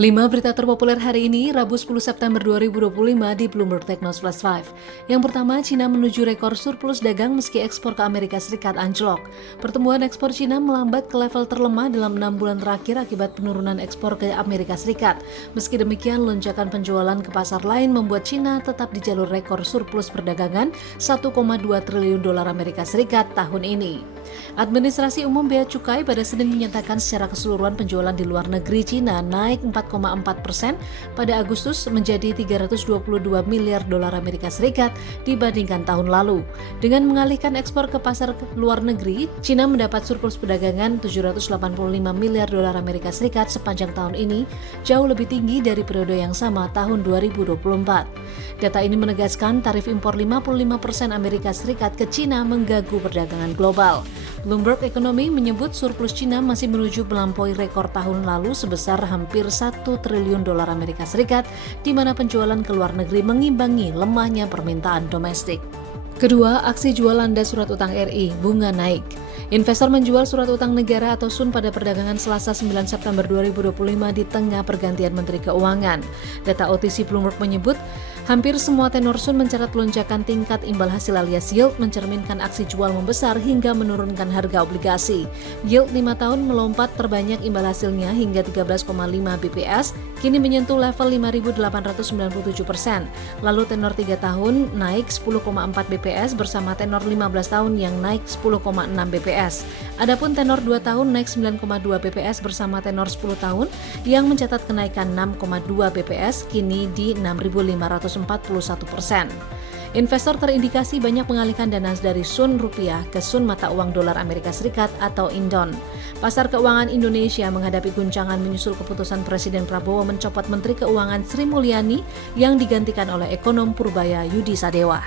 5 berita terpopuler hari ini, Rabu 10 September 2025 di Bloomberg Tech News Plus 5. Yang pertama, Cina menuju rekor surplus dagang meski ekspor ke Amerika Serikat anjlok. Pertumbuhan ekspor Cina melambat ke level terlemah dalam 6 bulan terakhir akibat penurunan ekspor ke Amerika Serikat. Meski demikian, lonjakan penjualan ke pasar lain membuat Cina tetap di jalur rekor surplus perdagangan 1,2 triliun dolar Amerika Serikat tahun ini. Administrasi Umum Bea Cukai pada Senin menyatakan secara keseluruhan penjualan di luar negeri Cina naik 4,4% pada Agustus menjadi 322 miliar dolar Amerika Serikat dibandingkan tahun lalu. Dengan mengalihkan ekspor ke pasar luar negeri, Cina mendapat surplus perdagangan 785 miliar dolar Amerika Serikat sepanjang tahun ini, jauh lebih tinggi dari periode yang sama tahun 2024. Data ini menegaskan tarif impor 55% Amerika Serikat ke Cina mengganggu perdagangan global. Bloomberg Economy menyebut surplus Cina masih menuju melampaui rekor tahun lalu sebesar hampir 1 triliun dolar Amerika Serikat, di mana penjualan ke luar negeri mengimbangi lemahnya permintaan domestik. Kedua, aksi jual landas surat utang RI, bunga naik. Investor menjual surat utang negara atau SUN pada perdagangan Selasa 9 September 2025 di tengah pergantian Menteri Keuangan. Data OTC Bloomberg menyebut, hampir semua tenor SUN mencatat lonjakan tingkat imbal hasil alias yield mencerminkan aksi jual membesar hingga menurunkan harga obligasi. Yield 5 tahun melompat terbanyak imbal hasilnya hingga 13,5 bps, kini menyentuh level 5.897%. Lalu tenor 3 tahun naik 10,4 bps bersama tenor 15 tahun yang naik 10,6 bps. Adapun tenor 2 tahun naik 9,2 bps bersama tenor 10 tahun yang mencatat kenaikan 6,2 bps kini di 6.541%. Investor terindikasi banyak mengalihkan dana dari SUN rupiah ke SUN mata uang dolar Amerika Serikat atau Indon. Pasar keuangan Indonesia menghadapi guncangan menyusul keputusan Presiden Prabowo mencopot Menteri Keuangan Sri Mulyani yang digantikan oleh ekonom Purbaya Yudi Sadewa.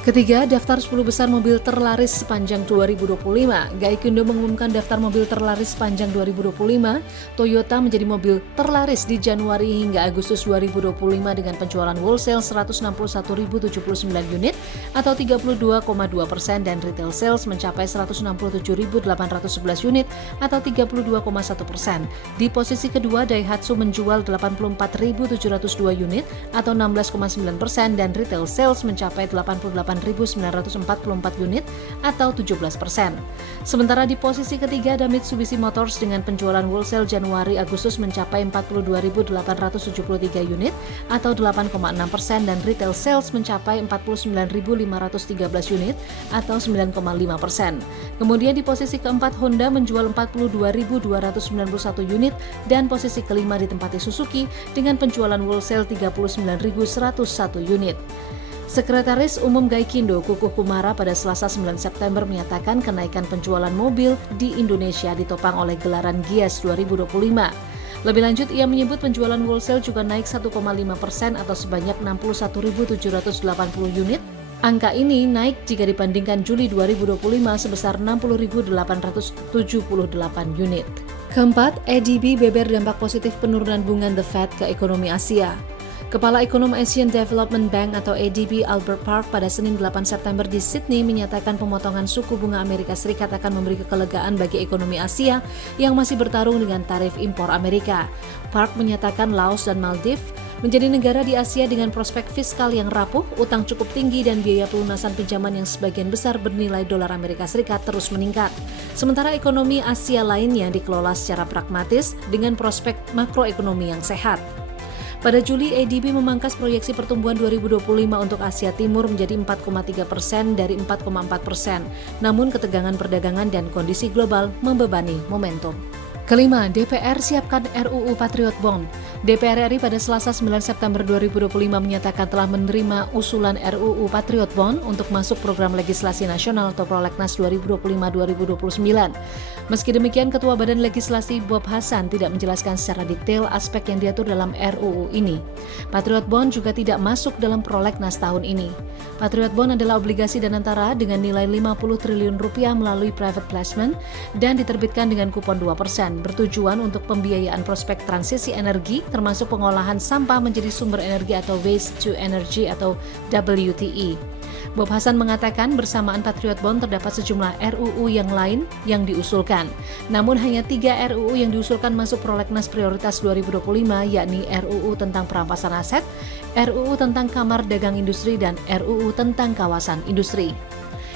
Ketiga, daftar 10 besar mobil terlaris sepanjang 2025. Gaikindo mengumumkan daftar mobil terlaris sepanjang 2025. Toyota menjadi mobil terlaris di Januari hingga Agustus 2025 dengan penjualan wholesale 161.079 unit atau 32,2% dan retail sales mencapai 167.811 unit atau 32,1%. Di posisi kedua, Daihatsu menjual 84.702 unit atau 16,9% dan retail sales mencapai 8.944 unit atau 17%. Sementara di posisi ketiga ada Mitsubishi Motors dengan penjualan wholesale Januari-Agustus mencapai 42.873 unit atau 8,6% dan retail sales mencapai 49.513 unit atau 9,5%. Kemudian di posisi keempat Honda menjual 42.291 unit dan posisi kelima ditempati Suzuki dengan penjualan wholesale 39.101 unit. Sekretaris Umum Gaikindo Kukuh Kumara pada Selasa 9 September menyatakan kenaikan penjualan mobil di Indonesia ditopang oleh gelaran Gias 2025. Lebih lanjut, ia menyebut penjualan wholesale juga naik 1,5% atau sebanyak 61.780 unit. Angka ini naik jika dibandingkan Juli 2025 sebesar 60.878 unit. Keempat, ADB beber dampak positif penurunan bunga The Fed ke ekonomi Asia. Kepala Ekonom Asian Development Bank atau ADB Albert Park pada Senin 8 September di Sydney menyatakan pemotongan suku bunga Amerika Serikat akan memberi kelegaan bagi ekonomi Asia yang masih bertarung dengan tarif impor Amerika. Park menyatakan Laos dan Maldives menjadi negara di Asia dengan prospek fiskal yang rapuh, utang cukup tinggi dan biaya pelunasan pinjaman yang sebagian besar bernilai dolar Amerika Serikat terus meningkat. Sementara ekonomi Asia lainnya dikelola secara pragmatis dengan prospek makroekonomi yang sehat. Pada Juli, ADB memangkas proyeksi pertumbuhan 2025 untuk Asia Timur menjadi 4,3% dari 4,4%. Namun ketegangan perdagangan dan kondisi global membebani momentum. Kelima, DPR siapkan RUU Patriot Bond. DPR RI pada Selasa 9 September 2025 menyatakan telah menerima usulan RUU Patriot Bond untuk masuk program legislasi nasional atau Prolegnas 2025-2029. Meski demikian, Ketua Badan Legislasi Bob Hasan tidak menjelaskan secara detail aspek yang diatur dalam RUU ini. Patriot Bond juga tidak masuk dalam Prolegnas tahun ini. Patriot Bond adalah obligasi Danantara dengan nilai 50 triliun rupiah melalui private placement dan diterbitkan dengan kupon 2%. bertujuan untuk pembiayaan prospek transisi energi termasuk pengolahan sampah menjadi sumber energi atau Waste to Energy atau WTE. Bob Hasan mengatakan bersamaan Patriot Bond terdapat sejumlah RUU yang lain yang diusulkan. Namun hanya 3 RUU yang diusulkan masuk prolegnas prioritas 2025 yakni RUU tentang perampasan aset, RUU tentang Kamar Dagang Industri, dan RUU tentang kawasan industri.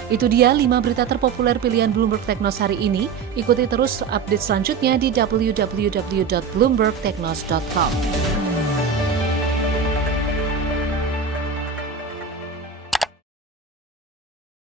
Itu dia 5 berita terpopuler pilihan Bloomberg Technos hari ini. Ikuti terus update selanjutnya di www.bloombergtechnos.com.